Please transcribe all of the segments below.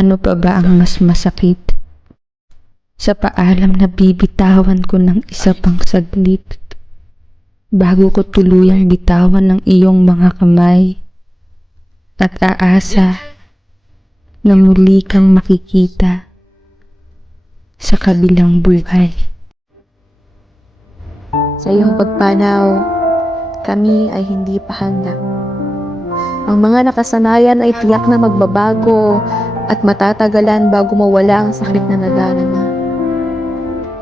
Ano pa ba ang mas masakit sa paalam na bibitawan ko ng isa pang saglit bago ko tuluyang bitawan ng iyong mga kamay at aasa na muli kang makikita sa kabilang buhay. Sa iyong pagpanaw, kami ay hindi pa handa. Ang mga nakasanayan ay tiyak na magbabago at matatagalan bago mawala ang sakit na nadarama.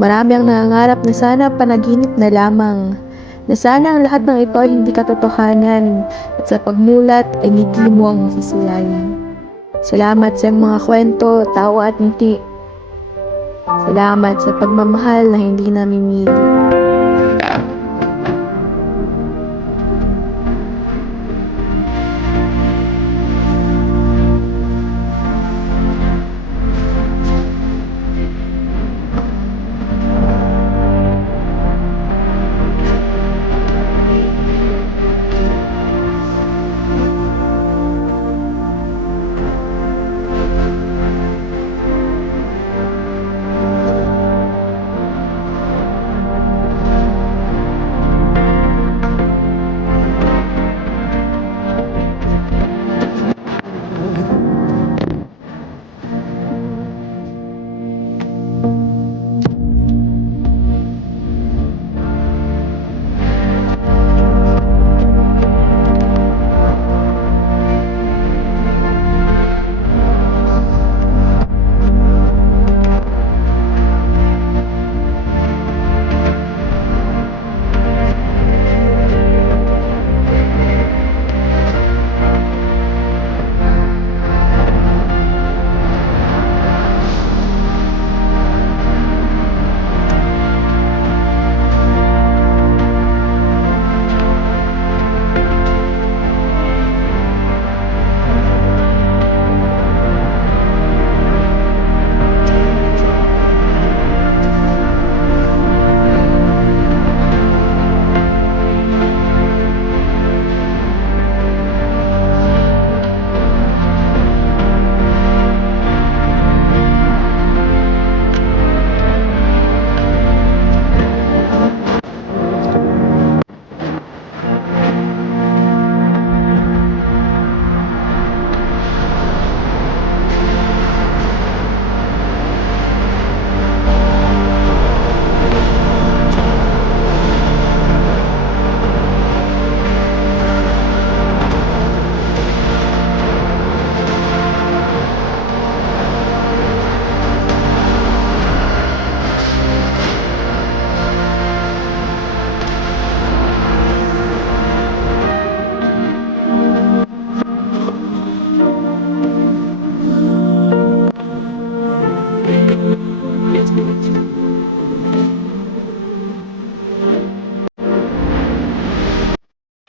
Marami ang nangangarap na sana panaginip na lamang, na sana ang lahat ng ito ay hindi katotohanan at sa pagmulat ay ngiti mo ang masisilayan. Salamat sa mga kwento, tawa at ngiti. Salamat sa pagmamahal na hindi namimili.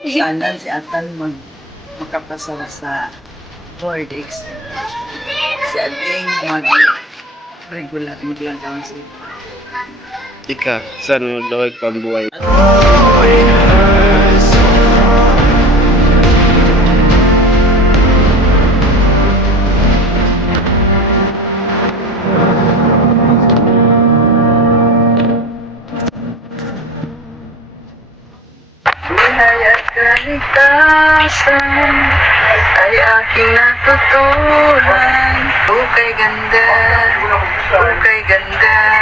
Sana si Atan makapasa sa board exam. Si Ating mag-regular maglantaw siya. Ika, saan mo dawag pambuhay? Buhay at kaligtasan ay aking natutunan. Hukay ganda, hukay ganda.